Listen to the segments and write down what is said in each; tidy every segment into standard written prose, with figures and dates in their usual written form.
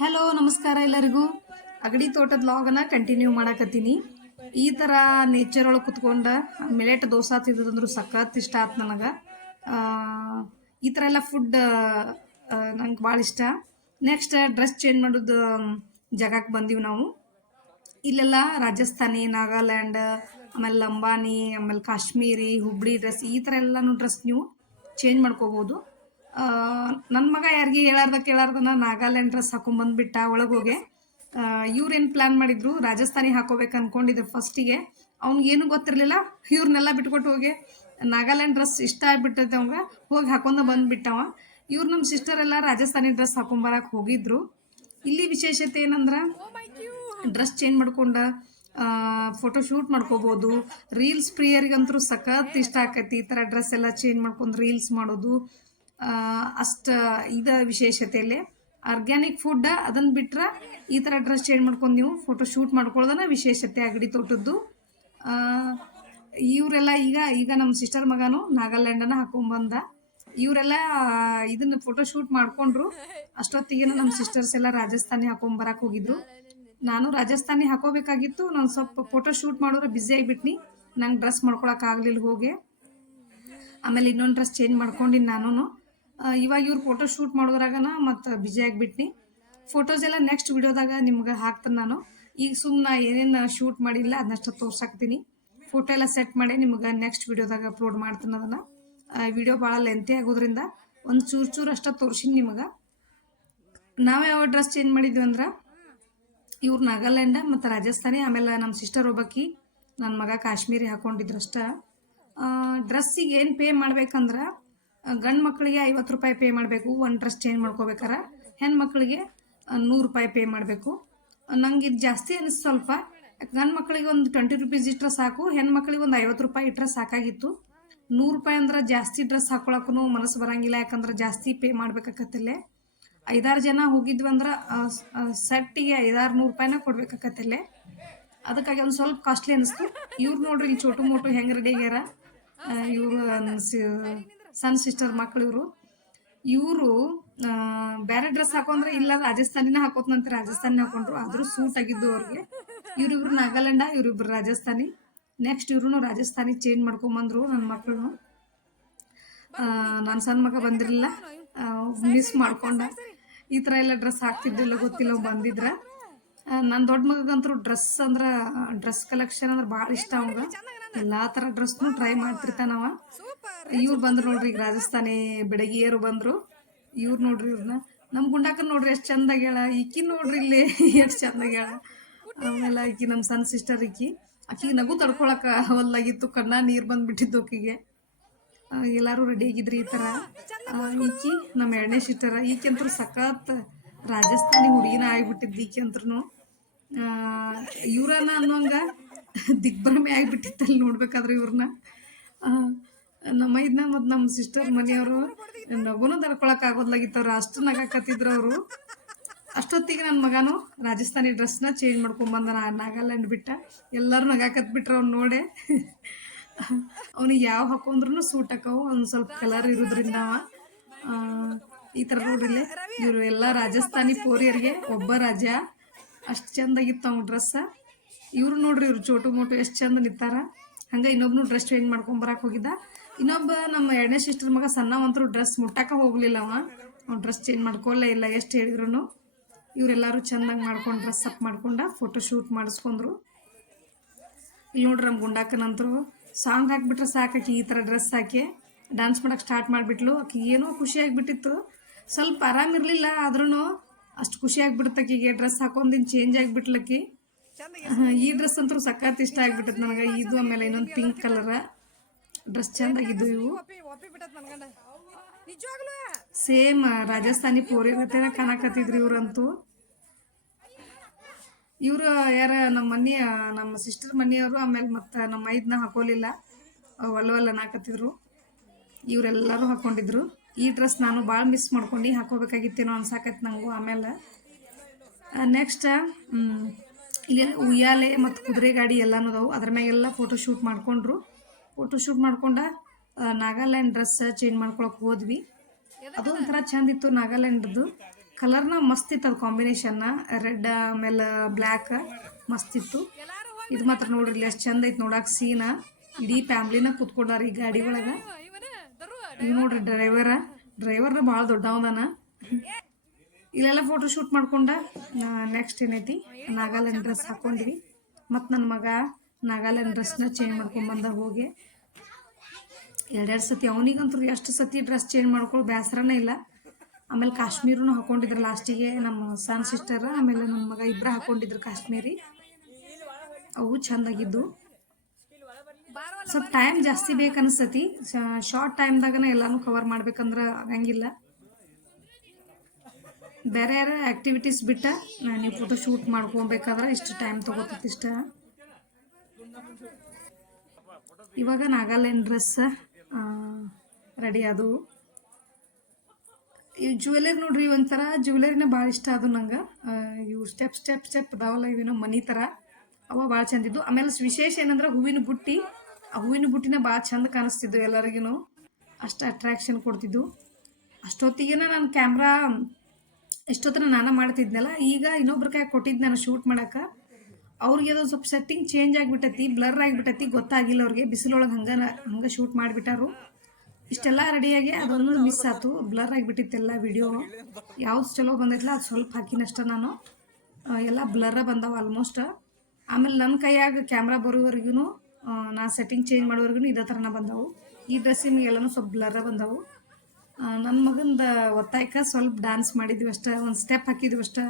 Hello ನಮಸ್ಕಾರ ಎಲ್ಲರಿಗೂ. ಅಗಡಿ ತೋಟದ ಲಾಗನ ಕಂಟಿನ್ಯೂ ಮಾಡಕತ್ತೀನಿ. ಈ ಥರ ನೇಚರ್ ಒಳಗೆ ಕುತ್ಕೊಂಡ ಮಿಲೆಟ್ ದೋಸೆ ತಿಂದಂದ್ರು ಸಖತ್ ಇಷ್ಟ ಆಯ್ತು ನನಗೆ. ಈ ಥರ ಎಲ್ಲ ಫುಡ್ ನಂಗೆ ಭಾಳ ಇಷ್ಟ. ನೆಕ್ಸ್ಟ್ ಡ್ರೆಸ್ ಚೇಂಜ್ ಮಾಡೋದು ಜಾಗಕ್ಕೆ ಬಂದೀವಿ ನಾವು. ಇಲ್ಲೆಲ್ಲ ರಾಜಸ್ಥಾನಿ, ನಾಗಾಲ್ಯಾಂಡ್, ಆಮೇಲೆ ಲಂಬಾನಿ, ಆಮೇಲೆ ಕಾಶ್ಮೀರಿ, ಹುಬ್ಳಿ ಡ್ರೆಸ್, ಈ ಥರ ಎಲ್ಲನೂ ಡ್ರೆಸ್ ನೀವು ಚೇಂಜ್ ಮಾಡ್ಕೋಬೋದು. ನನ್ನ ಮಗ ಯಾರಿಗೆ ಕೇಳಾರ್ದನ ನಾಗಾಲ್ಯಾಂಡ್ ಡ್ರೆಸ್ ಹಾಕೊಂಡ್ಬಂದ್ಬಿಟ್ಟ ಒಳಗೆ ಹೋಗಿ. ಇವ್ರೇನು ಪ್ಲ್ಯಾನ್ ಮಾಡಿದ್ರು, ರಾಜಸ್ಥಾನಿ ಹಾಕೋಬೇಕು ಅಂದ್ಕೊಂಡಿದ್ರು ಫಸ್ಟಿಗೆ. ಅವ್ನಿಗೇನು ಗೊತ್ತಿರಲಿಲ್ಲ, ಇವ್ರನ್ನೆಲ್ಲ ಬಿಟ್ಕೊಟ್ಟು ಹೋಗಿ ನಾಗಾಲ್ಯಾಂಡ್ ಡ್ರೆಸ್ ಇಷ್ಟ ಆಗ್ಬಿಟ್ಟೈತೆ ಅವಂಗೆ, ಹೋಗಿ ಹಾಕೊಂಡ ಬಂದುಬಿಟ್ಟವ. ಇವ್ರು ನಮ್ಮ ಸಿಸ್ಟರ್ ಎಲ್ಲ ರಾಜಸ್ಥಾನಿ ಡ್ರೆಸ್ ಹಾಕೊಂಬರಕ್ಕೆ ಹೋಗಿದ್ರು. ಇಲ್ಲಿ ವಿಶೇಷತೆ ಏನಂದ್ರೆ ಡ್ರೆಸ್ ಚೇಂಜ್ ಮಾಡ್ಕೊಂಡು ಫೋಟೋ ಶೂಟ್ ಮಾಡ್ಕೋಬೋದು. ರೀಲ್ಸ್ ಪ್ರಿಯರಿಗಂತೂ ಸಖತ್ ಇಷ್ಟ ಆಕೈತಿ ಈ ಥರ ಡ್ರೆಸ್ ಎಲ್ಲ ಚೇಂಜ್ ಮಾಡ್ಕೊಂಡು ರೀಲ್ಸ್ ಮಾಡೋದು. ಅಷ್ಟು ಇದು ವಿಶೇಷತೆಯಲ್ಲಿ ಆರ್ಗ್ಯಾನಿಕ್ ಫುಡ್ ಅದನ್ನು ಬಿಟ್ರೆ ಈ ಥರ ಡ್ರೆಸ್ ಚೇಂಜ್ ಮಾಡ್ಕೊಂಡು ನೀವು ಫೋಟೋ ಶೂಟ್ ಮಾಡ್ಕೊಳ್ಳೋದನ್ನ ವಿಶೇಷತೆ ಅಗಡಿ ತೋಟದ್ದು. ಇವರೆಲ್ಲ ಈಗ ನಮ್ಮ ಸಿಸ್ಟರ್ ಮಗನು ನಾಗಾಲ್ಯಾಂಡನ್ನು ಹಾಕೊಂಡ್ಬಂದ. ಇವರೆಲ್ಲ ಇದನ್ನ ಫೋಟೋ ಶೂಟ್ ಮಾಡ್ಕೊಂಡ್ರು. ಅಷ್ಟೊತ್ತಿಗೆ ನಮ್ಮ ಸಿಸ್ಟರ್ಸ್ ಎಲ್ಲ ರಾಜಸ್ಥಾನಿ ಹಾಕೊಂಬರಕ್ಕೆ ಹೋಗಿದ್ರು. ನಾನು ರಾಜಸ್ಥಾನಿ ಹಾಕೋಬೇಕಾಗಿತ್ತು. ನಾನು ಸ್ವಲ್ಪ ಫೋಟೋ ಶೂಟ್ ಮಾಡಿದ್ರೆ ಬ್ಯುಸಿ ಆಗಿಬಿಟ್ನಿ. ನಂಗೆ ಡ್ರೆಸ್ ಮಾಡ್ಕೊಳಕ್ಕೆ ಆಗಲಿಲ್ಲ ಹೋಗಿ. ಆಮೇಲೆ ಇನ್ನೊಂದು ಡ್ರೆಸ್ ಚೇಂಜ್ ಮಾಡ್ಕೊಂಡಿನಿ ನಾನು. ಇವಾಗ ಇವ್ರು ಫೋಟೋ ಶೂಟ್ ಮಾಡೋದ್ರಾಗನ ಮತ್ತು ಬ್ಯುಸಿ ಆಗಿಬಿಟ್ನಿ. ಫೋಟೋಸ್ ಎಲ್ಲ ನೆಕ್ಸ್ಟ್ ವಿಡಿಯೋದಾಗ ನಿಮ್ಗೆ ಹಾಕ್ತೀನಿ ನಾನು. ಈಗ ಸುಮ್ಮನೆ ಏನೇನು ಶೂಟ್ ಮಾಡಿಲ್ಲ ಅದನ್ನಷ್ಟು ತೋರ್ಸಾಕ್ತೀನಿ. ಫೋಟೋ ಎಲ್ಲ ಸೆಟ್ ಮಾಡಿ ನಿಮ್ಗೆ ನೆಕ್ಸ್ಟ್ ವಿಡಿಯೋದಾಗ ಅಪ್ಲೋಡ್ ಮಾಡ್ತೀನಿ ಅದನ್ನು. ವಿಡಿಯೋ ಭಾಳ ಲೆಂತಿ ಆಗೋದ್ರಿಂದ ಒಂದು ಚೂರು ಅಷ್ಟ ತೋರ್ಸಿನಿ ನಿಮಗೆ. ನಾವು ಯಾವ ಡ್ರೆಸ್ ಚೇಂಜ್ ಮಾಡಿದ್ವಿ ಅಂದ್ರೆ ಇವ್ರು ನಾಗಾಲ್ಯಾಂಡ ಮತ್ತು ರಾಜಸ್ಥಾನಿ, ಆಮೇಲೆ ನಮ್ಮ ಸಿಸ್ಟರ್ ಒಬ್ಬಾಕಿ, ನನ್ನ ಮಗ ಕಾಶ್ಮೀರಿ ಹಾಕ್ಕೊಂಡಿದ್ರು ಅಷ್ಟ. ಡ್ರೆಸ್ಸಿಗೆ ಏನು ಪೇ ಮಾಡ್ಬೇಕಂದ್ರೆ ಗಂಡು ಮಕ್ಕಳಿಗೆ 50 ರೂಪಾಯಿ ಪೇ ಮಾಡಬೇಕು ಒಂದು ಡ್ರೆಸ್ ಚೇಂಜ್ ಮಾಡ್ಕೋಬೇಕಾರೆ. ಹೆಣ್ಮಕ್ಳಿಗೆ 100 ರೂಪಾಯಿ ಪೇ ಮಾಡಬೇಕು. ನಂಗೆ ಇದು ಜಾಸ್ತಿ ಅನಿಸ್ತು ಸ್ವಲ್ಪ. ಗಂಡು ಮಕ್ಕಳಿಗೆ ಒಂದು 20 ರೂಪೀಸ್ ಇಟ್ಟರೆ ಸಾಕು, ಹೆಣ್ಮಕ್ಳಿಗೆ ಒಂದು 50 ರೂಪಾಯಿ ಇಟ್ಟರೆ ಸಾಕಾಗಿತ್ತು. 100 ರೂಪಾಯಿ ಅಂದ್ರೆ ಜಾಸ್ತಿ ಡ್ರೆಸ್ ಹಾಕೊಳಕ್ಕೂ ಮನಸ್ಸು ಬರಂಗಿಲ್ಲ, ಯಾಕಂದ್ರೆ ಜಾಸ್ತಿ ಪೇ ಮಾಡ್ಬೇಕಾಕತ್ತಿಲ್ಲ. 5-6 ಜನ ಹೋಗಿದ್ವಿ ಅಂದ್ರೆ ಸೆಟ್ಟಿಗೆ 500-100 ರೂಪಾಯಿನ ಕೊಡ್ಬೇಕಾಕತ್ತಿಲ್ಲ. ಅದಕ್ಕಾಗಿ ಒಂದು ಸ್ವಲ್ಪ ಕಾಸ್ಟ್ಲಿ ಅನಿಸ್ತು. ಇವ್ರು ನೋಡ್ರಿ ಇಲ್ಲಿ ಚೋಟು ಮೋಟು ಹೆಂಗೆ ರೆಡಿ ಆಗ್ಯಾರ. ಇವರು ಸಣ್ಣ ಸಿಸ್ಟರ್ ಮಕ್ಳು ಇವರು ಬೇರೆ ಡ್ರೆಸ್ ಹಾಕೊಂಡ್ರೆ ಇಲ್ಲ ರಾಜಸ್ಥಾನಿನ ಹಾಕೋತನಂತೆ ರಾಜಸ್ಥಾನಿ ಹಾಕೊಂಡ್ರು. ಆದರೂ ಸೂಟ್ ಆಗಿದ್ದು ಅವ್ರಿಗೆ. ಇವರಿಬ್ರು ನಾಗಾಲ್ಯಾಂಡ, ಇವರಿಬ್ರು ರಾಜಸ್ಥಾನಿ. ನೆಕ್ಸ್ಟ್ ಇವ್ರು ರಾಜಸ್ಥಾನಿ ಚೇಂಜ್ ಮಾಡ್ಕೊಂಬಂದ್ರು ನನ್ನ ಮಕ್ಕಳು. ನನ್ನ ಸಣ್ಣ ಮಗ ಬಂದಿರಲಿಲ್ಲ, ಮಿಸ್ ಮಾಡ್ಕೊಂಡ. ಈ ಥರ ಎಲ್ಲ ಡ್ರೆಸ್ ಹಾಕ್ತಿದ್ದಿಲ್ಲ, ಗೊತ್ತಿಲ್ಲ ಬಂದಿದ್ರ. ನನ್ನ ದೊಡ್ಡ ಮಗಂತರೂ ಡ್ರೆಸ್ ಕಲೆಕ್ಷನ್ ಅಂದ್ರೆ ಭಾಳ ಇಷ್ಟ ಅವಾಗ. ಎಲ್ಲ ಥರ ಡ್ರೆಸ್ನು ಟ್ರೈ ಮಾಡ್ತಿರ್ತಾನವ. ಇವ್ರು ಬಂದ್ರು ನೋಡ್ರಿ, ಈಗ ರಾಜಸ್ಥಾನಿ ಬೆಡಗಿಯರು ಬಂದರು. ಇವ್ರು ನೋಡ್ರಿ, ಇವ್ರನ್ನ ನಮ್ಮ ಗುಂಡಾಕನ್ ನೋಡ್ರಿ ಎಷ್ಟು ಚಂದಾಗ್ಯಾಳ. ಈಕಿ ನೋಡ್ರಿ ಇಲ್ಲಿ ಎಷ್ಟು ಚಂದಾಗ್ಯಾಳ. ಆಮೇಲೆ ಆಕಿ ನಮ್ಮ ಸಣ್ಣ ಸಿಸ್ಟರ್ ಆಕಿಗೆ ನಗು ತಡ್ಕೊಳಕ್ಕೆ ಹೊಲ್ಲಾಗಿತ್ತು, ಕಣ್ಣ ನೀರು ಬಂದುಬಿಟ್ಟಿದ್ದು ಆಕಿಗೆ. ಎಲ್ಲರೂ ರೆಡಿ ಆಗಿದ್ರಿ ಈ ಥರ. ಈಕಿ ನಮ್ಮ 2ನೇ ಸಿಸ್ಟರ. ಈಕೆಂತರೂ ಸಖತ್ ರಾಜಸ್ಥಾನಿ ಹುಡುಗಿನ ಆಗಿಬಿಟ್ಟಿದ್ದು ಈಕೆ ಅಂತರೂ. ಇವ್ರನ್ನ ಅನ್ನೋಂಗ ದಿಗ್ಭ್ರಮೆ ಆಗಿಬಿಟ್ಟಿತ್ತು ಅಲ್ಲಿ ನೋಡ್ಬೇಕಾದ್ರೆ ಇವ್ರನ್ನ. ನಮ್ಮ ಇದನ್ನ ಮತ್ತು ನಮ್ಮ ಸಿಸ್ಟರ್ ಮನೆಯವರು ನಗುನೂ ತಡ್ಕೊಳಕ್ಕೆ ಆಗೋದ್ಲಾಗಿತ್ತವ್ರು, ಅಷ್ಟು ನಗಾಕತ್ತಿದ್ರು ಅವರು. ಅಷ್ಟೊತ್ತಿಗೆ ನನ್ನ ಮಗನು ರಾಜಸ್ಥಾನಿ ಡ್ರೆಸ್ನ ಚೇಂಜ್ ಮಾಡ್ಕೊಂಬಂದ ನಾಗಾಲ್ಯಾಂಡ್ ಬಿಟ್ಟ. ಎಲ್ಲರೂ ನಗಾಕತ್ಬಿಟ್ರು ಅವ್ನು ನೋಡೆ. ಅವನಿಗೆ ಯಾವ ಹಾಕೊಂಡ್ರು ಸೂಟ್ ಹಾಕವು, ಒಂದು ಸ್ವಲ್ಪ ಕಲರ್ ಇರೋದ್ರಿಂದ. ಈ ಥರ ನೋಡ್ರಿಲ್ಲೇ ಇವರು ಎಲ್ಲ ರಾಜಸ್ಥಾನಿ ಪೋರಿಯರಿಗೆ ಒಬ್ಬ ರಾಜ. ಅಷ್ಟು ಚೆಂದಾಗಿತ್ತು ಅವ್ನ ಡ್ರೆಸ್ಸ. ಇವರು ನೋಡ್ರಿ, ಇವ್ರು ಚೋಟು ಮೋಟು ಎಷ್ಟು ಚಂದ ನಿಂತಾರ. ಹಂಗೆ ಇನ್ನೊಬ್ನು ಡ್ರೆಸ್ ಚೇಂಜ್ ಮಾಡ್ಕೊಂಬರಕ್ಕೆ ಹೋಗಿದ್ದ. ಇನ್ನೊಬ್ಬ ನಮ್ಮ 2ನೇ ಸಿಸ್ಟರ್ ಮಗ ಸಣ್ಣವಂತರೂ ಡ್ರೆಸ್ ಮುಟ್ಟಕ್ಕೆ ಹೋಗಲಿಲ್ಲ. ಅವ್ನು ಡ್ರೆಸ್ ಚೇಂಜ್ ಮಾಡ್ಕೊಳ್ಳೇ ಇಲ್ಲ ಎಷ್ಟು ಹೇಳಿದ್ರು. ಇವರೆಲ್ಲರೂ ಚೆಂದಾಗಿ ಮಾಡ್ಕೊಂಡು ಡ್ರೆಸ್ ಅಪ್ ಮಾಡ್ಕೊಂಡು ಫೋಟೋ ಶೂಟ್ ಮಾಡಿಸ್ಕೊಂಡ್ರು. ಇಲ್ಲಿ ನೋಡ್ರಿ ನಮ್ಮ ಗುಂಡಾಕನಂತರೂ ಸಾಂಗ್ ಹಾಕಿಬಿಟ್ರೆ ಸಾಕಾಕಿ ಈ ಥರ ಡ್ರೆಸ್ ಹಾಕಿ ಡ್ಯಾನ್ಸ್ ಮಾಡೋಕ್ಕೆ ಸ್ಟಾರ್ಟ್ ಮಾಡಿಬಿಟ್ಲು. ಆಕಿ ಏನೋ ಖುಷಿ ಆಗಿಬಿಟ್ಟಿತ್ತು. ಸ್ವಲ್ಪ ಆರಾಮಿರಲಿಲ್ಲ, ಆದ್ರೂ ಅಷ್ಟು ಖುಷಿ ಆಗಿಬಿಡುತ್ತೆ ಆಕಿಗೆ. ಡ್ರೆಸ್ ಹಾಕೊಂಡಿನ ಚೇಂಜ್ ಆಗಿಬಿಟ್ಲಕ್ಕಿ. ಈ ಡ್ರೆಸ್ ಅಂತೂ ಸಖತ್ ಇಷ್ಟ ಆಗಿಬಿಟ್ಟೈತೆ ನನಗೆ. ಇದು ಆಮೇಲೆ ಇನ್ನೊಂದು ಪಿಂಕ್ ಕಲರ ಡ್ರೆಸ್ ಚೆಂದಾಗಿದ್ದು. ಇವು ಸೇಮ್ ರಾಜಸ್ಥಾನಿ ಪೋರಿ ಜೊತೆನ ಕಾಣಕತ್ತಿದ್ರು ಇವ್ರಂತೂ. ಇವರು ಯಾರ ನಮ್ಮ ಸಿಸ್ಟರ್ ಮನೆಯವರು. ಆಮೇಲೆ ಮತ್ತು ನಮ್ಮ ಇದನ್ನ ಹಾಕೋಲಿಲ್ಲ, ಒಲ್ಲ ನಾಕತ್ತಿದ್ರು. ಇವರೆಲ್ಲರೂ ಹಾಕ್ಕೊಂಡಿದ್ರು. ಈ ಡ್ರೆಸ್ ನಾನು ಭಾಳ ಮಿಸ್ ಮಾಡ್ಕೊಂಡು ಹಾಕೋಬೇಕಾಗಿತ್ತೇನೋ ಅನ್ಸಾಕೈತೆ ನನಗೂ. ಆಮೇಲೆ ನೆಕ್ಸ್ಟ್ ಇಲ್ಲೆಲ್ಲ ಉಯ್ಯಾಲೆ ಮತ್ತು ಕುದುರೆ ಗಾಡಿ ಎಲ್ಲನೂ ಅದಾವು. ಅದ್ರ ಮ್ಯಾಗೆಲ್ಲ ಫೋಟೋ ಶೂಟ್ ಮಾಡ್ಕೊಂಡ್ರು. ಫೋಟೋ ಶೂಟ್ ಮಾಡ್ಕೊಂಡು ನಾಗಾಲ್ಯಾಂಡ್ ಡ್ರೆಸ್ ಚೇಂಜ್ ಮಾಡ್ಕೊಳಕ್ಕೆ ಹೋದ್ವಿ. ಅದು ಒಂಥರ ಚೆಂದಿತ್ತು ನಾಗಾಲ್ಯಾಂಡ್ದು. ಕಲರ್ನ ಮಸ್ತ್ ಇತ್ತು, ಅದು ಕಾಂಬಿನೇಷನ್ನ ರೆಡ್ ಆಮೇಲೆ ಬ್ಲ್ಯಾಕ್ ಮಸ್ತ್ ಇತ್ತು. ಇದು ಮಾತ್ರ ನೋಡ್ರಿ ಎಷ್ಟು ಚಂದ ಐತಿ ನೋಡಕ್ಕೆ ಸೀನ. ಇಡೀ ಫ್ಯಾಮ್ಲಿನ ಕೂತ್ಕೊಂಡಾರ ಈ ಗಾಡಿ ಒಳಗೆ. ಈಗ ನೋಡ್ರಿ ಡ್ರೈವರ್ನ ಭಾಳ ದೊಡ್ಡವದಾನ. ಇಲ್ಲೆಲ್ಲ ಫೋಟೋ ಶೂಟ್ ಮಾಡ್ಕೊಂಡ ನೆಕ್ಸ್ಟ್ ಏನೈತಿ ನಾಗಾಲ್ಯಾಂಡ್ ಡ್ರೆಸ್ ಹಾಕೊಂಡ್ವಿ. ಮತ್ತು ನನ್ನ ಮಗ ನಾಗಾಲ್ಯಾಂಡ್ ಡ್ರೆಸ್ನ ಚೇಂಜ್ ಮಾಡ್ಕೊಂಡ್ಬಂದ ಹೋಗಿ 2 ಸತಿ. ಅವನಿಗಂತೂ ಎಷ್ಟು ಸತಿ ಡ್ರೆಸ್ ಚೇಂಜ್ ಮಾಡ್ಕೊಳ್ಳೋ ಬೇಸರನೇ ಇಲ್ಲ. ಆಮೇಲೆ ಕಾಶ್ಮೀರನು ಹಾಕೊಂಡಿದ್ರು ಲಾಸ್ಟಿಗೆ ನಮ್ಮ ಸಣ್ಣ ಸಿಸ್ಟರ್ ಆಮೇಲೆ ನನ್ನ ಮಗ ಇಬ್ಬರ ಹಾಕೊಂಡಿದ್ರು ಕಾಶ್ಮೀರಿ. ಅವು ಚೆಂದಾಗಿದ್ದು. ಸ್ವಲ್ಪ ಟೈಮ್ ಜಾಸ್ತಿ ಬೇಕನ್ನಿಸ್ತತಿ. ಶಾರ್ಟ್ ಟೈಮ್ದಾಗನ ಎಲ್ಲಾನು ಕವರ್ ಮಾಡ್ಬೇಕಂದ್ರೆ ಆಗಂಗಿಲ್ಲ. ಬೇರೆ ಆ್ಯಕ್ಟಿವಿಟೀಸ್ ಬಿಟ್ಟ ನೀವು ಫೋಟೋ ಶೂಟ್ ಮಾಡ್ಕೊಬೇಕಾದ್ರೆ ಇಷ್ಟು ಟೈಮ್ ತೊಗೋತೈತಿ ಇಷ್ಟ. ಇವಾಗ ನಾಗಾಲ್ಯಾಂಡ್ ಡ್ರೆಸ್ ರೆಡಿ ಅದು. ಇವು ಜ್ಯುವೆಲರಿ ನೋಡ್ರಿ, ಒಂಥರ ಜ್ಯುವೆಲರಿನ ಭಾಳ ಇಷ್ಟ ಅದು ನಂಗೆ. ಇವು ಸ್ಟೆಪ್ ಅದಾವಲ್ಲ, ಇವೇನೋ ಮನಿ ಥರ ಅವ ಭಾಳ ಚಂದಿದ್ದು. ಆಮೇಲೆ ವಿಶೇಷ ಏನಂದ್ರೆ ಹೂವಿನ ಬುಟ್ಟಿ, ಆ ಹೂವಿನ ಬುಟ್ಟಿನ ಭಾಳ ಚಂದ ಕಾಣಿಸ್ತಿದ್ದು ಎಲ್ಲರಿಗೂ. ಅಷ್ಟು ಅಟ್ರಾಕ್ಷನ್ ಕೊಡ್ತಿದ್ದು. ಅಷ್ಟೊತ್ತಿಗೆ ನಾನು ಕ್ಯಾಮ್ರಾ ಎಷ್ಟೊತ್ತನ ನಾನು ಮಾಡ್ತಿದ್ನಲ್ಲ, ಈಗ ಇನ್ನೊಬ್ರ ಕೈ ಕೊಟ್ಟಿದ್ದು ನಾನು ಶೂಟ್ ಮಾಡೋಕೆ. ಅವ್ರಿಗೆ ಅದು ಸ್ವಲ್ಪ ಸೆಟ್ಟಿಂಗ್ ಚೇಂಜ್ ಆಗಿಬಿಟ್ಟೈತಿ, ಬ್ಲರ್ ಆಗಿಬಿಟ್ಟೈತಿ, ಗೊತ್ತಾಗಿಲ್ಲ ಅವ್ರಿಗೆ. ಬಿಸಿಲೊಳಗೆ ಹಂಗೆ ಶೂಟ್ ಮಾಡಿಬಿಟ್ಟಾರು. ಇಷ್ಟೆಲ್ಲ ರೆಡಿಯಾಗಿ ಅದೊಂದು ಮಿಸ್ ಆಯ್ತು, ಬ್ಲರ್ ಆಗಿಬಿಟ್ಟಿತ್ತೆಲ್ಲ ವಿಡಿಯೋ. ಯಾವ್ದು ಚಲೋ ಬಂದೈತಿಲ್ಲ ಅದು ಸ್ವಲ್ಪ ಹಾಕಿನಷ್ಟ ನಾನು. ಎಲ್ಲ ಬ್ಲರ ಬಂದಾವ ಆಲ್ಮೋಸ್ಟ್. ಆಮೇಲೆ ನನ್ನ ಕೈಯಾಗ ಕ್ಯಾಮ್ರಾ ಬರೋವರೆಗೂ ನಾ ಸೆಟ್ಟಿಂಗ್ ಚೇಂಜ್ ಮಾಡೋವರೆಗೂ ಇದೇ ಥರನ ಬಂದವು. ಈ ಡ್ರೆಸ್ಸಿನ ಎಲ್ಲನೂ ಸ್ವಲ್ಪ ಬ್ಲರ ಬಂದವು. ನನ್ನ ಮಗಂದ ಒತ್ತಾಯಕ್ಕೆ ಸ್ವಲ್ಪ ಡ್ಯಾನ್ಸ್ ಮಾಡಿದ್ವಿ ಅಷ್ಟೇ, ಒಂದು ಸ್ಟೆಪ್ ಹಾಕಿದ್ವಿ ಅಷ್ಟೇ.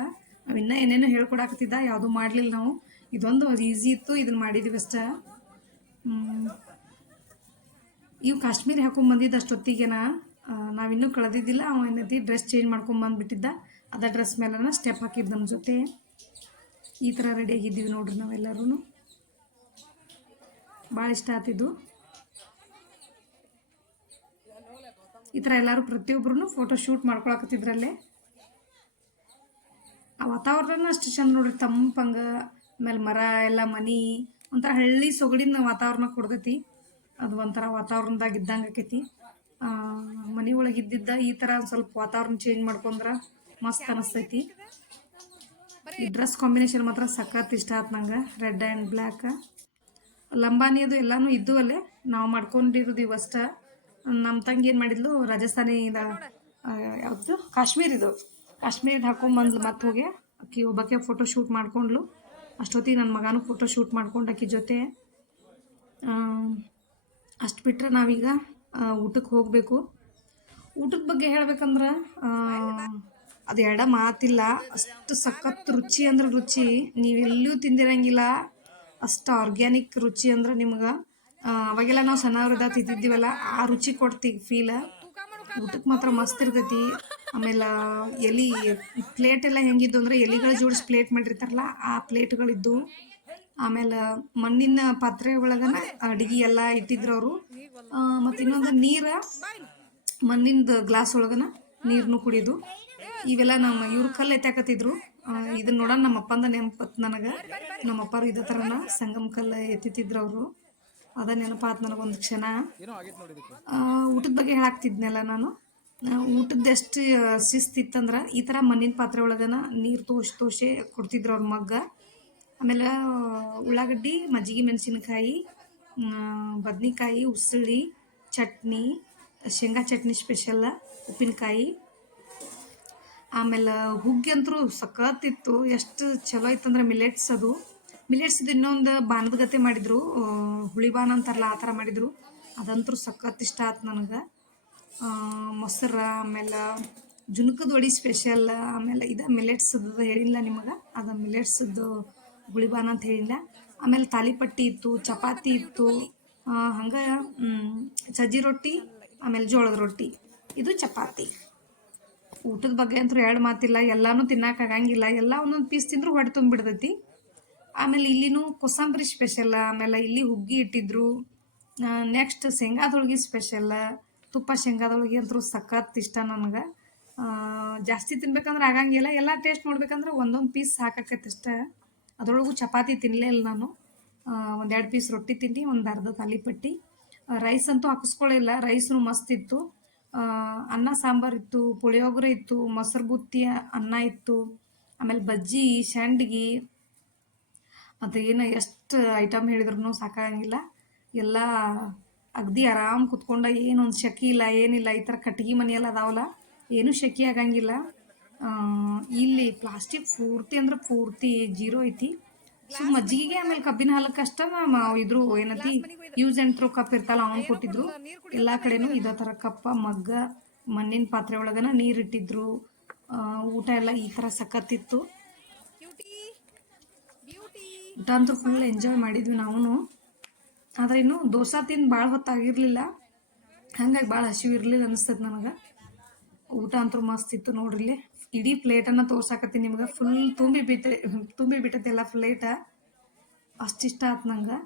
ನಾವು ಇನ್ನೂ ಏನೇನೋ ಹೇಳ್ಕೊಡಾಕತ್ತಿದ್ದ, ಯಾವುದೂ ಮಾಡಲಿಲ್ಲ ನಾವು. ಇದೊಂದು ಈಸಿ ಇತ್ತು, ಇದನ್ನು ಮಾಡಿದ್ವಿ ಅಷ್ಟೇ. ಇವು ಕಾಶ್ಮೀರಿ ಹಾಕೊಂಡ್ಬಂದಿದ್ದು ಅಷ್ಟೊತ್ತಿಗೆನ ನಾವಿನ್ನೂ ಕಳೆದಿದ್ದಿಲ್ಲ. ಅವ ಏನೈತಿ ಡ್ರೆಸ್ ಚೇಂಜ್ ಮಾಡ್ಕೊಂಬಂದ್ಬಿಟ್ಟಿದ್ದ. ಅದ ಡ್ರೆಸ್ ಮೇಲೆನ ಸ್ಟೆಪ್ ಹಾಕಿದ್ದು ನಮ್ಮ ಜೊತೆ. ಈ ಥರ ರೆಡಿಯಾಗಿದ್ದೀವಿ ನೋಡ್ರಿ ನಾವೆಲ್ಲರೂ. ಭಾಳ ಇಷ್ಟ ಆಗ್ತಿದ್ದು. ಈ ಥರ ಎಲ್ಲರೂ ಪ್ರತಿಯೊಬ್ಬರೂ ಫೋಟೋ ಶೂಟ್ ಮಾಡ್ಕೊಳಕತ್ತಿದ್ರಲ್ಲೇ. ಆ ವಾತಾವರಣ ಅಷ್ಟು ಚಂದ ನೋಡ್ರಿ, ತಂಪಂಗೆ. ಆಮೇಲೆ ಮರ ಎಲ್ಲ ಮನಿ ಒಂಥರ ಹಳ್ಳಿ ಸೊಗಡಿನ ವಾತಾವರಣ ಕೊಡ್ತೈತಿ. ಅದು ಒಂಥರ ವಾತಾವರಣದಾಗ ಇದ್ದಂಗೆ ಆಕೈತಿ. ಮನೆ ಒಳಗೆ ಇದ್ದಿದ್ದ ಈ ಥರ ಸ್ವಲ್ಪ ವಾತಾವರಣ ಚೇಂಜ್ ಮಾಡ್ಕೊಂಡ್ರೆ ಮಸ್ತ್ ಅನಿಸ್ತೈತಿ. ಈ ಡ್ರೆಸ್ ಕಾಂಬಿನೇಷನ್ ಮಾತ್ರ ಸಖತ್ ಇಷ್ಟ ಆಯ್ತು ನಂಗೆ, ರೆಡ್ ಆ್ಯಂಡ್ ಬ್ಲ್ಯಾಕ್. ಲಂಬಾನಿ ಅದು ಎಲ್ಲನೂ ಇದ್ದು ಅಲ್ಲೇ ನಾವು ಮಾಡ್ಕೊಂಡಿರೋದು ಇವಷ್ಟ. ನಮ್ಮ ತಂಗಿ ಏನು ಮಾಡಿದ್ಲು, ರಾಜಸ್ಥಾನಿದ ಯಾವುದು ಕಾಶ್ಮೀರಿದು ಹಾಕೊಂಬಂದ್ಲು. ಮತ್ತೆ ಹೋಗಿ ಅಕ್ಕಿ ಒಬ್ಬಕ್ಕೆ ಫೋಟೋ ಶೂಟ್ ಮಾಡ್ಕೊಂಡ್ಲು. ಅಷ್ಟೊತ್ತಿಗೆ ನನ್ನ ಮಗನೂ ಫೋಟೋ ಶೂಟ್ ಮಾಡ್ಕೊಂಡು ಅಕ್ಕಿ ಜೊತೆ. ಅಷ್ಟು ಬಿಟ್ಟರೆ ನಾವೀಗ ಊಟಕ್ಕೆ ಹೋಗಬೇಕು. ಊಟದ ಬಗ್ಗೆ ಹೇಳ್ಬೇಕಂದ್ರೆ ಅದು ಮಾತಿಲ್ಲ, ಅಷ್ಟು ಸಖತ್ ರುಚಿ ಅಂದ್ರೆ ರುಚಿ. ನೀವೆಲ್ಲೂ ತಿಂದಿರಂಗಿಲ್ಲ, ಅಷ್ಟು ಆರ್ಗ್ಯಾನಿಕ್ ರುಚಿ ಅಂದ್ರೆ ನಿಮ್ಗೆ. ಅವಾಗೆಲ್ಲ ನಾವು ಸಣ್ಣವ್ರದ ತಿಂತಿದ್ದೀವಲ್ಲ, ಆ ರುಚಿ ಕೊಡ್ತೀವಿ ಫೀಲ. ಊಟಕ್ಕೆ ಮಾತ್ರ ಮಸ್ತ್ ಇರ್ತೈತಿ. ಆಮೇಲೆ ಎಲೆ ಪ್ಲೇಟ್ ಎಲ್ಲ ಹೆಂಗಿದ್ದು ಅಂದರೆ ಎಲೆಗಳ ಜೋಡಿಸಿ ಪ್ಲೇಟ್ ಮಾಡಿರ್ತಾರಲ್ಲ ಆ ಪ್ಲೇಟ್ಗಳಿದ್ದು. ಆಮೇಲೆ ಮಣ್ಣಿನ ಪಾತ್ರೆ ಒಳಗನ ಅಡುಗೆ ಎಲ್ಲ ಇಟ್ಟಿದ್ರು ಅವರು. ಮತ್ತು ಇನ್ನೊಂದು ನೀರು ಮಣ್ಣಿಂದ ಗ್ಲಾಸ್ ಒಳಗನ ನೀರನ್ನು ಕುಡಿಯೋದು. ಇವೆಲ್ಲ ನಮ್ಮ ಇವ್ರ ಕಲ್ಲು ಎತ್ತಾಕತ್ತಿದ್ರು. ಇದನ್ನ ನೋಡೋಣ ನಮ್ಮ ಅಪ್ಪಂದ ನೆನಪತ್ತು ನನಗೆ. ನಮ್ಮ ಅಪ್ಪರು ಇದೇ ಥರನ ಸಂಗಮ ಕಲ್ಲು ಎತ್ತಿದ್ರು ಅವರು. ಅದ ನೆನಪಾತ್ ನನಗೊಂದು ಕ್ಷಣ. ಊಟದ ಬಗ್ಗೆ ಹೇಳಾಕ್ತಿದ್ನಲ್ಲ ನಾನು. ಊಟದ್ದು ಎಷ್ಟು ಶಿಸ್ತಿತ್ತಂದ್ರೆ ಈ ಥರ ಮಣ್ಣಿನ ಪಾತ್ರೆ ಒಳಗನ ನೀರು ತೋಷೆ ಕೊಡ್ತಿದ್ರು ಅವ್ರ ಮಗ್ಗ. ಆಮೇಲೆ ಉಳ್ಳಾಗಡ್ಡಿ, ಮಜ್ಜಿಗೆ ಮೆಣಸಿನ್ಕಾಯಿ, ಬದ್ನಿಕಾಯಿ, ಉಸಳಿ, ಚಟ್ನಿ, ಶೇಂಗಾ ಚಟ್ನಿ ಸ್ಪೆಷಲ್ಲ, ಉಪ್ಪಿನಕಾಯಿ. ಆಮೇಲೆ ಹುಗ್ಗಿ ಅಂತೂ ಸಖತ್ತಿತ್ತು. ಎಷ್ಟು ಚಲೋ ಇತ್ತಂದ್ರೆ ಮಿಲೆಟ್ಸ್ದು ಇನ್ನೊಂದು ಬಾನದ ಗತೆ ಮಾಡಿದರು, ಹುಳಿ ಬಾನ ಅಂತಾರಲ್ಲ ಆ ಥರ ಮಾಡಿದರು. ಅದಂತೂ ಸಖತ್ ಇಷ್ಟ ಆಯ್ತು ನನಗೆ. ಮೊಸರು, ಆಮೇಲೆ ಜುನ್ಕದ ವಡಿ ಸ್ಪೆಷಲ್. ಆಮೇಲೆ ಇದು ಮಿಲೆಟ್ಸ್ದು ಹೇಳಿಲ್ಲ ನಿಮಗೆ, ಅದು ಮಿಲೆಟ್ಸ್ದು ಗುಳಿಬಾನ ಅಂತ ಹೇಳಿಲ್ಲ. ಆಮೇಲೆ ತಾಲಿಪಟ್ಟಿ ಇತ್ತು, ಚಪಾತಿ ಇತ್ತು, ಹಂಗೆ ಸಜ್ಜಿ ರೊಟ್ಟಿ, ಆಮೇಲೆ ಜೋಳದ ರೊಟ್ಟಿ, ಇದು ಚಪಾತಿ. ಊಟದ ಬಗ್ಗೆ ಅಂತೂ ಎರಡು ಮಾತಿಲ್ಲ, ಎಲ್ಲನೂ ತಿನ್ನೋಕ್ಕಾಗಂಗಿಲ್ಲ. ಎಲ್ಲ ಒಂದೊಂದು ಪೀಸ್ ತಿಂದರೂ ಹೊಟ್ಟೆ ತುಂಬಿಡ್ತೈತಿ. ಆಮೇಲೆ ಇಲ್ಲಿನೂ ಕೋಸಂಬರಿ ಸ್ಪೆಷಲ್ಲ. ಆಮೇಲೆ ಇಲ್ಲಿ ಹುಗ್ಗಿ ಇಟ್ಟಿದ್ರು. ನೆಕ್ಸ್ಟ್ ಶೇಂಗಾದೊಳಗೆ ಸ್ಪೆಷಲ್ಲ, ತುಪ್ಪ ಶೇಂಗಾದೊಳಗೆ ಅಂತೂ ಸಖತ್ ಇಷ್ಟ ನನಗೆ. ಜಾಸ್ತಿ ತಿನ್ಬೇಕಂದ್ರೆ ಆಗಂಗಿಲ್ಲ, ಎಲ್ಲ ಟೇಸ್ಟ್ ನೋಡ್ಬೇಕಂದ್ರೆ ಒಂದೊಂದು ಪೀಸ್ ಸಾಕಾಕೈತೆ ಅಷ್ಟೇ. ಅದರೊಳಗೂ ಚಪಾತಿ ತಿನ್ನಲೇ ಇಲ್ಲ ನಾನು. 1-2 ಪೀಸ್ ರೊಟ್ಟಿ ತಿಂದು ಒಂದು ಅರ್ಧ ತಾಲಿಪಟ್ಟಿ. ರೈಸ್ ಅಂತೂ ಹಾಕಿಸ್ಕೊಳ್ಳಿಲ್ಲ, ರೈಸ್ನು ಮಸ್ತ್ ಇತ್ತು. ಅನ್ನ ಸಾಂಬಾರು ಇತ್ತು, ಪುಳಿಯೋಗರೆ ಇತ್ತು, ಮೊಸರು ಬುತ್ತಿ ಅನ್ನ ಇತ್ತು, ಆಮೇಲೆ ಬಜ್ಜಿ, ಸಂಡ್ಗಿ, ಮತ್ತು ಏನು ಎಷ್ಟು ಐಟಮ್ ಹೇಳಿದ್ರು ಸಾಕಾಗಂಗಿಲ್ಲ. ಎಲ್ಲ ಅಗದಿ ಆರಾಮ್ ಕುತ್ಕೊಂಡ, ಏನೊಂದು ಶೆಕೆ ಇಲ್ಲ, ಏನಿಲ್ಲ. ಈ ಥರ ಕಟ್ಗೆ ಮನೆಯೆಲ್ಲ ಅದಾವಲ್ಲ, ಏನೂ ಶೆಕೆ ಆಗಂಗಿಲ್ಲ. ಇಲ್ಲಿ ಪ್ಲಾಸ್ಟಿಕ್ ಪೂರ್ತಿ ಅಂದ್ರೆ ಪೂರ್ತಿ ಜೀರೋ ಐತಿ. ಮಜ್ಜಿಗೆಗೆ ಆಮೇಲೆ ಕಬ್ಬಿನ ಹಾಲಕ್ಕೆ ಅಷ್ಟ ಇದ್ರು ಏನತಿ ಯೂಸ್ ಆ್ಯಂಡ್ ಥ್ರೋ ಕಪ್ ಇರ್ತಲ್ಲ, ಅವ್ನು ಕೊಟ್ಟಿದ್ರು. ಎಲ್ಲ ಕಡೆನೂ ಇದೇ ಥರ ಕಪ್ಪ, ಮಗ್ಗ, ಮಣ್ಣಿನ ಪಾತ್ರೆ ಒಳಗನ ನೀರಿಟ್ಟಿದ್ರು. ಊಟ ಎಲ್ಲ ಈ ಥರ ಸಖತ್ತಿತ್ತು. ಊಟ ಅಂತೂ ಫುಲ್ ಎಂಜಾಯ್ ಮಾಡಿದ್ವಿ ನಾವು. ಆದರೆ ಇನ್ನು ದೋಸೆ ತಿಂದು ಭಾಳ ಹೊತ್ತಾಗಿರಲಿಲ್ಲ, ಹಂಗಾಗಿ ಭಾಳ ಹಸಿವು ಇರಲಿಲ್ಲ ಅನಿಸ್ತದೆ ನನಗೆ. ಊಟ ಅಂತೂ ಮಸ್ತ್ ಇತ್ತು ನೋಡ್ರಿ. ಇಡೀ ಪ್ಲೇಟನ್ನು ತೋರ್ಸಾಕತ್ತೀನಿ ನಿಮ್ಗೆ. ಫುಲ್ ತುಂಬಿ ಬಿಟ್ಟೈತೆ ಎಲ್ಲ ಪ್ಲೇಟ. ಅಷ್ಟು ಇಷ್ಟ ಆಯ್ತು ನಂಗೆ.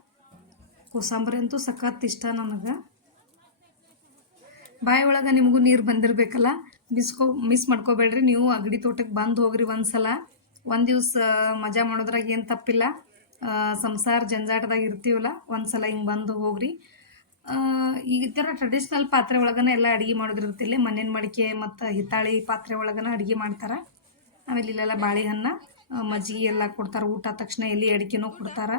ಕೋಸಂಬರಿ ಅಂತೂ ಸಖತ್ ಇಷ್ಟ ನನಗೆ. ಬಾಯಿ ಒಳಗೆ ನಿಮಗೂ ನೀರು ಬಂದಿರಬೇಕಲ್ಲ, ಮಿಸ್ ಮಾಡ್ಕೋಬೇಡ್ರಿ. ನೀವು ಅಗಡಿ ತೋಟಕ್ಕೆ ಬಂದು ಹೋಗ್ರಿ ಒಂದ್ಸಲ. ಒಂದು ದಿವ್ಸ ಮಜಾ ಮಾಡೋದ್ರಾಗ ಏನು ತಪ್ಪಿಲ್ಲ. ಸಂಸಾರ ಜಂಜಾಟದಾಗ ಇರ್ತೀವಲ್ಲ, ಒಂದ್ಸಲ ಹಿಂಗೆ ಬಂದು ಹೋಗ್ರಿ. ಈ ಥರ ಟ್ರೆಡಿಷ್ನಲ್ ಪಾತ್ರೆ ಒಳಗನ ಎಲ್ಲ ಅಡುಗೆ ಮಾಡೋದಿರುತ್ತಿಲ್ಲ. ಮಣ್ಣಿನ ಮಡಿಕೆ ಮತ್ತು ಹಿತ್ತಾಳಿ ಪಾತ್ರೆ ಒಳಗನ ಅಡುಗೆ ಮಾಡ್ತಾರೆ. ಆಮೇಲೆ ಇಲ್ಲೆಲ್ಲ ಬಾಳೆಹಣ್ಣು, ಮಜ್ಜಿಗೆ ಎಲ್ಲ ಕೊಡ್ತಾರೆ. ಊಟ ತಕ್ಷಣ ಎಲೆ ಅಡಿಕೆನೂ ಕೊಡ್ತಾರೆ.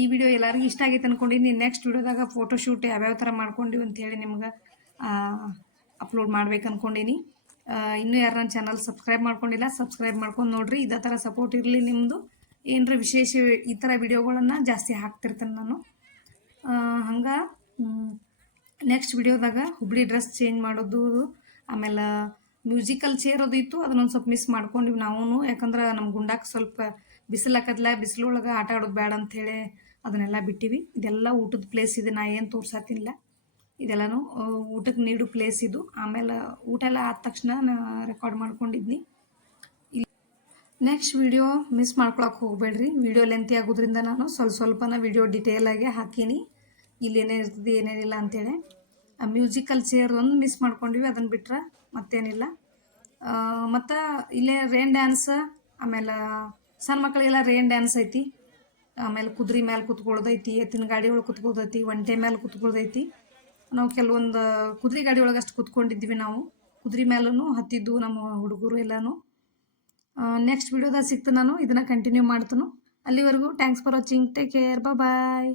ಈ ವಿಡಿಯೋ ಎಲ್ಲರಿಗೂ ಇಷ್ಟ ಆಗೈತೆ ಅಂದ್ಕೊಂಡಿನಿ. ನೆಕ್ಸ್ಟ್ ವಿಡಿಯೋದಾಗ ಫೋಟೋಶೂಟ್ ಯಾವ್ಯಾವ ಥರ ಮಾಡ್ಕೊಂಡಿವಿ ಅಂಥೇಳಿ ನಿಮ್ಗೆ ಅಪ್ಲೋಡ್ ಮಾಡ್ಬೇಕು ಅಂದ್ಕೊಂಡೀನಿ. ಇನ್ನೂ ಯಾರು ನನ್ನ ಚಾನಲ್ ಸಬ್ಸ್ಕ್ರೈಬ್ ಮಾಡ್ಕೊಂಡಿಲ್ಲ, ಸಬ್ಸ್ಕ್ರೈಬ್ ಮಾಡ್ಕೊಂಡು ನೋಡಿರಿ. ಇದೇ ಥರ ಸಪೋರ್ಟ್ ಇರಲಿ ನಿಮ್ಮದು. ಏನರ ವಿಶೇಷ ಈ ಥರ ವಿಡಿಯೋಗಳನ್ನು ಜಾಸ್ತಿ ಹಾಕ್ತಿರ್ತೇನೆ ನಾನು. ಹಂಗೆ ನೆಕ್ಸ್ಟ್ ವಿಡಿಯೋದಾಗ ಹುಬ್ಳಿ ಡ್ರೆಸ್ ಚೇಂಜ್ ಮಾಡೋದು, ಆಮೇಲೆ ಮ್ಯೂಸಿಕಲ್ ಚೇರ್ ಅದು ಇತ್ತು, ಅದನ್ನೊಂದು ಸ್ವಲ್ಪ ಮಿಸ್ ಮಾಡ್ಕೊಂಡಿವಿ ನಾವು. ಯಾಕಂದ್ರೆ ನಮ್ಮ ಗುಂಡಾಕ್ಕೆ ಸ್ವಲ್ಪ ಬಿಸಿಲಾಕದ್ಲ, ಬಿಸಿಲೊಳಗೆ ಆಟ ಆಡೋದು ಬೇಡ ಅಂಥೇಳಿ ಅದನ್ನೆಲ್ಲ ಬಿಟ್ಟಿವಿ. ಇದೆಲ್ಲ ಊಟದ ಪ್ಲೇಸ್ ಇದೆ, ನಾ ಏನು ತೋರ್ಸತ್ತಿಲ್ಲ. ಇದೆಲ್ಲನೂ ಊಟಕ್ಕೆ ನೀಡು ಪ್ಲೇಸ್ ಇದು. ಆಮೇಲೆ ಊಟ ಎಲ್ಲ ಆದ ತಕ್ಷಣ ರೆಕಾರ್ಡ್ ಮಾಡ್ಕೊಂಡಿದ್ನಿ. ನೆಕ್ಸ್ಟ್ ವಿಡಿಯೋ ಮಿಸ್ ಮಾಡ್ಕೊಳಕ್ಕೆ ಹೋಗಬೇಡ್ರಿ. ವಿಡಿಯೋ ಲೆಂತಿ ಆಗೋದ್ರಿಂದ ನಾನು ಸ್ವಲ್ಪನ ವಿಡಿಯೋ ಡಿಟೇಲಾಗಿ ಹಾಕೀನಿ, ಇಲ್ಲಿ ಏನೇನು ಇರ್ತದೆ ಏನೇನಿಲ್ಲ ಅಂಥೇಳಿ. ಆ ಮ್ಯೂಸಿಕಲ್ ಚೇರ್ ಒಂದು ಮಿಸ್ ಮಾಡ್ಕೊಂಡಿವಿ, ಅದನ್ನು ಬಿಟ್ರೆ ಮತ್ತೇನಿಲ್ಲ. ಮತ್ತು ಇಲ್ಲೇ ರೇನ್ ಡ್ಯಾನ್ಸ್, ಆಮೇಲೆ ಸಣ್ಣ ಮಕ್ಕಳಿಗೆಲ್ಲ ರೇನ್ ಡ್ಯಾನ್ಸ್ ಐತಿ. ಆಮೇಲೆ ಕುದುರೆ ಮೇಲೆ ಕುತ್ಕೊಳ್ಳೋದೈತಿ, ಎತ್ತಿನ ಗಾಡಿ ಒಳಗೆ ಕುತ್ಕೊಳ್ಳೋದೈತಿ, ಒಂಟೆ ಮೇಲೆ ಕುತ್ಕೊಳ್ಳೋದೈತಿ. ನಾವು ಕೆಲವೊಂದು ಕುದುರೆ ಗಾಡಿ ಒಳಗೆ ಅಷ್ಟು ಕುತ್ಕೊಂಡಿದ್ವಿ. ನಾವು ಕುದುರೆ ಮೇಲೂ ಹತ್ತಿದ್ದು ನಮ್ಮ ಹುಡುಗರು ಎಲ್ಲನೂ. ನೆಕ್ಸ್ಟ್ ವಿಡಿಯೋದಾಗ ಸಿಗ್ತು. ನಾನು ಇದನ್ನು ಕಂಟಿನ್ಯೂ ಮಾಡ್ತೀನಿ. ಅಲ್ಲಿವರೆಗೂ thanks for watching. Take care. Bye.